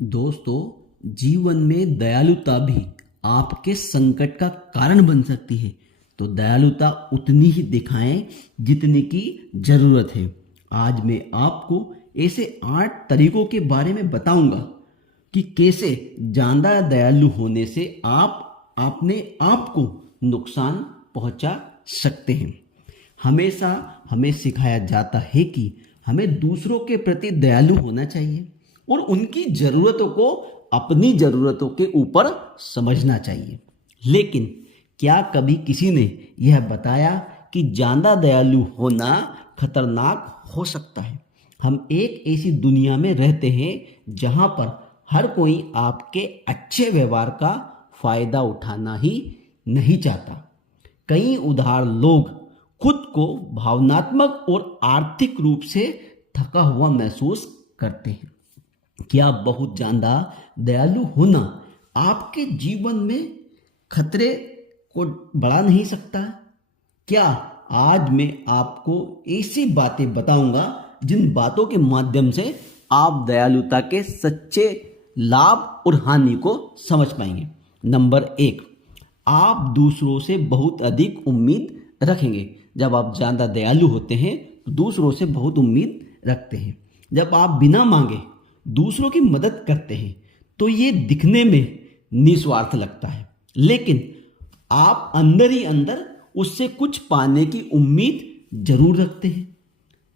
दोस्तों, जीवन में दयालुता भी आपके संकट का कारण बन सकती है। तो दयालुता उतनी ही दिखाएं जितनी की जरूरत है। आज मैं आपको ऐसे 8 तरीकों के बारे में बताऊंगा कि कैसे ज्यादा दयालु होने से आप अपने आप को नुकसान पहुंचा सकते हैं। हमेशा हमें सिखाया जाता है कि हमें दूसरों के प्रति दयालु होना चाहिए और उनकी ज़रूरतों को अपनी ज़रूरतों के ऊपर समझना चाहिए। लेकिन क्या कभी किसी ने यह बताया कि ज़्यादा दयालु होना खतरनाक हो सकता है? हम एक ऐसी दुनिया में रहते हैं जहाँ पर हर कोई आपके अच्छे व्यवहार का फायदा उठाना ही नहीं चाहता। कई उदार लोग खुद को भावनात्मक और आर्थिक रूप से थका हुआ महसूस करते हैं। क्या बहुत ज़्यादा दयालु होना आपके जीवन में खतरे को बढ़ा नहीं सकता? क्या आज मैं आपको ऐसी बातें बताऊंगा जिन बातों के माध्यम से आप दयालुता के सच्चे लाभ और हानि को समझ पाएंगे। नंबर 1, आप दूसरों से बहुत अधिक उम्मीद रखेंगे। जब आप ज़्यादा दयालु होते हैं तो दूसरों से बहुत उम्मीद रखते हैं। जब आप बिना मांगे दूसरों की मदद करते हैं तो ये दिखने में निस्वार्थ लगता है, लेकिन आप अंदर ही अंदर उससे कुछ पाने की उम्मीद जरूर रखते हैं।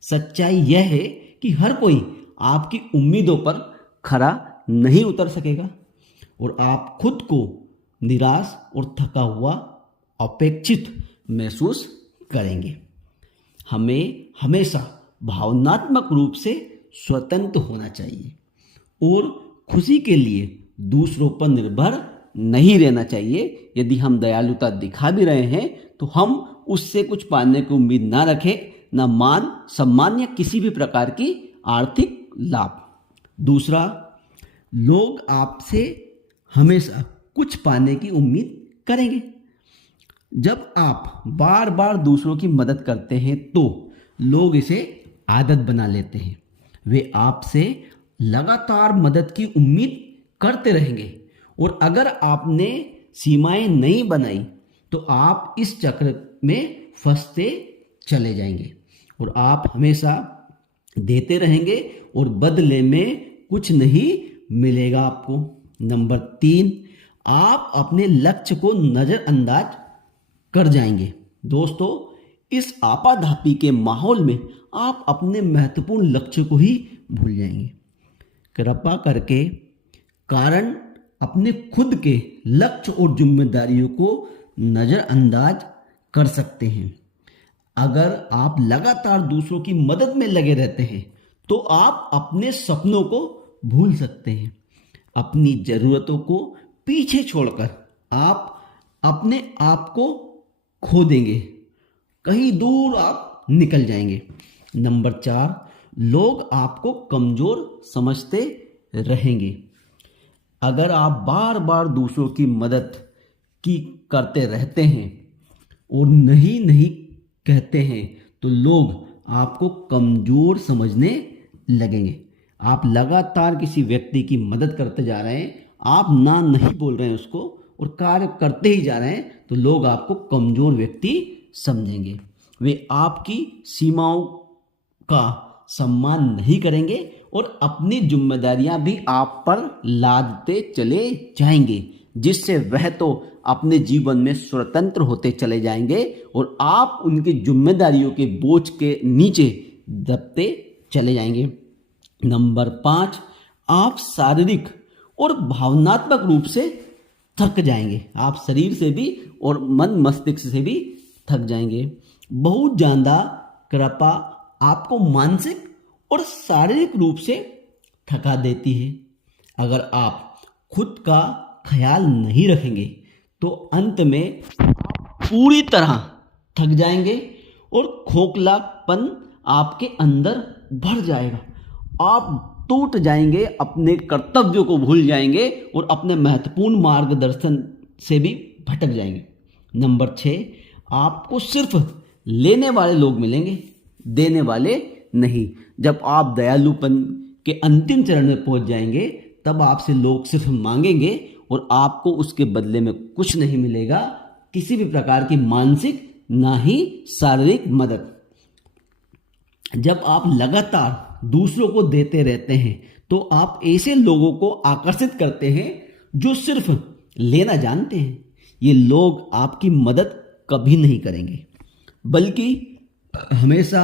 सच्चाई यह है कि हर कोई आपकी उम्मीदों पर खरा नहीं उतर सकेगा और आप खुद को निराश और थका हुआ अपेक्षित महसूस करेंगे। हमें हमेशा भावनात्मक रूप से स्वतंत्र होना चाहिए और खुशी के लिए दूसरों पर निर्भर नहीं रहना चाहिए। यदि हम दयालुता दिखा भी रहे हैं तो हम उससे कुछ पाने की उम्मीद ना रखें, ना मान सम्मान या किसी भी प्रकार की आर्थिक लाभ। दूसरा, लोग आपसे हमेशा कुछ पाने की उम्मीद करेंगे। जब आप बार बार दूसरों की मदद करते हैं तो लोग इसे आदत बना लेते हैं। वे आपसे लगातार मदद की उम्मीद करते रहेंगे और अगर आपने सीमाएं नहीं बनाई तो आप इस चक्र में फंसते चले जाएंगे और आप हमेशा देते रहेंगे और बदले में कुछ नहीं मिलेगा आपको। नंबर 3, आप अपने लक्ष्य को नज़रअंदाज कर जाएंगे। दोस्तों, इस आपाधापी के माहौल में आप अपने महत्वपूर्ण लक्ष्य को ही भूल जाएंगे। कृपा करके कारण अपने खुद के लक्ष्य और जिम्मेदारियों को नज़रअंदाज कर सकते हैं। अगर आप लगातार दूसरों की मदद में लगे रहते हैं तो आप अपने सपनों को भूल सकते हैं। अपनी ज़रूरतों को पीछे छोड़कर आप अपने आप को खो देंगे, कहीं दूर आप निकल जाएंगे। नंबर 4, लोग आपको कमज़ोर समझते रहेंगे। अगर आप बार बार दूसरों की मदद की करते रहते हैं और नहीं नहीं कहते हैं तो लोग आपको कमज़ोर समझने लगेंगे। आप लगातार किसी व्यक्ति की मदद करते जा रहे हैं, आप ना नहीं बोल रहे हैं उसको और कार्य करते ही जा रहे हैं तो लोग आपको कमज़ोर व्यक्ति समझेंगे। वे आपकी सीमाओं का सम्मान नहीं करेंगे और अपनी जिम्मेदारियां भी आप पर लादते चले जाएंगे, जिससे वह तो अपने जीवन में स्वतंत्र होते चले जाएंगे और आप उनकी जिम्मेदारियों के बोझ के नीचे दबते चले जाएंगे। नंबर 5, आप शारीरिक और भावनात्मक रूप से थक जाएंगे। आप शरीर से भी और मन मस्तिष्क से भी थक जाएंगे। बहुत ज़्यादा कृपा आपको मानसिक और शारीरिक रूप से थका देती है। अगर आप खुद का ख्याल नहीं रखेंगे तो अंत में आप पूरी तरह थक जाएंगे और खोखलापन आपके अंदर भर जाएगा। आप टूट जाएंगे, अपने कर्तव्यों को भूल जाएंगे और अपने महत्वपूर्ण मार्गदर्शन से भी भटक जाएंगे। नंबर 6, आपको सिर्फ लेने वाले लोग मिलेंगे, देने वाले नहीं। जब आप दयालुपन के अंतिम चरण में पहुंच जाएंगे तब आपसे लोग सिर्फ मांगेंगे और आपको उसके बदले में कुछ नहीं मिलेगा, किसी भी प्रकार की मानसिक ना ही शारीरिक मदद। जब आप लगातार दूसरों को देते रहते हैं तो आप ऐसे लोगों को आकर्षित करते हैं जो सिर्फ लेना जानते हैं। ये लोग आपकी मदद कभी नहीं करेंगे, बल्कि हमेशा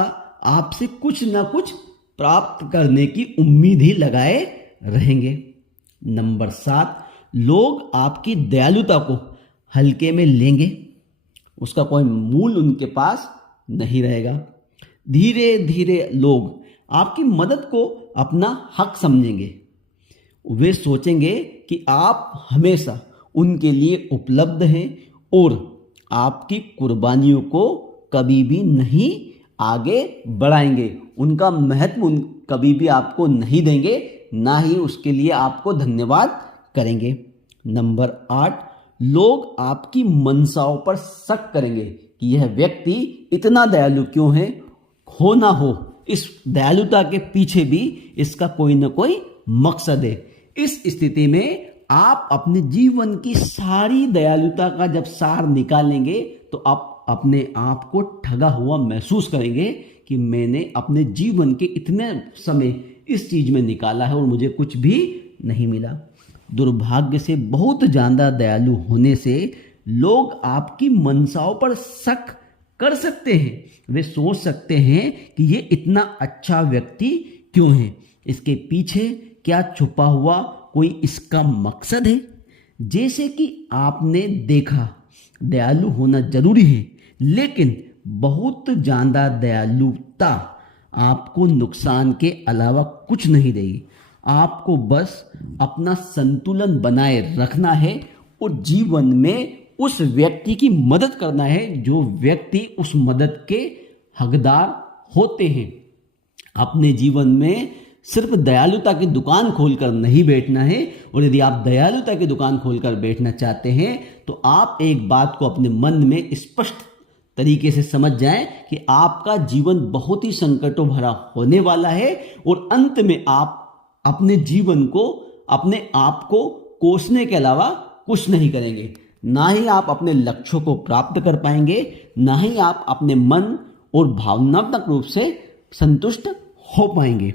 आपसे कुछ ना कुछ प्राप्त करने की उम्मीद ही लगाए रहेंगे। नंबर 7, लोग आपकी दयालुता को हल्के में लेंगे, उसका कोई मूल उनके पास नहीं रहेगा। धीरे धीरे लोग आपकी मदद को अपना हक समझेंगे। वे सोचेंगे कि आप हमेशा उनके लिए उपलब्ध हैं और आपकी कुर्बानियों को कभी भी नहीं आगे बढ़ाएंगे। उनका महत्व कभी भी आपको नहीं देंगे, ना ही उसके लिए आपको धन्यवाद करेंगे। नंबर 8, लोग आपकी मंशाओं पर शक करेंगे कि यह व्यक्ति इतना दयालु क्यों है। हो ना हो, इस दयालुता के पीछे भी इसका कोई ना कोई मकसद है। इस स्थिति में आप अपने जीवन की सारी दयालुता का जब सार निकालेंगे तो आप अपने आप को ठगा हुआ महसूस करेंगे कि मैंने अपने जीवन के इतने समय इस चीज में निकाला है और मुझे कुछ भी नहीं मिला। दुर्भाग्य से बहुत ज्यादा दयालु होने से लोग आपकी मंशाओं पर शक कर सकते हैं। वे सोच सकते हैं कि ये इतना अच्छा व्यक्ति क्यों है, इसके पीछे क्या छुपा हुआ कोई इसका मकसद है। जैसे कि आपने देखा, दयालु होना जरूरी है, लेकिन बहुत ज्यादा दयालुता आपको नुकसान के अलावा कुछ नहीं देगी। आपको बस अपना संतुलन बनाए रखना है और जीवन में उस व्यक्ति की मदद करना है जो व्यक्ति उस मदद के हकदार होते हैं। अपने जीवन में सिर्फ दयालुता की दुकान खोलकर नहीं बैठना है, और यदि आप दयालुता की दुकान खोलकर बैठना चाहते हैं तो आप एक बात को अपने मन में स्पष्ट तरीके से समझ जाएं कि आपका जीवन बहुत ही संकटों भरा होने वाला है और अंत में आप अपने जीवन को, अपने आप को कोसने के अलावा कुछ नहीं करेंगे। ना ही आप अपने लक्ष्यों को प्राप्त कर पाएंगे, ना ही आप अपने मन और भावनात्मक रूप से संतुष्ट हो पाएंगे।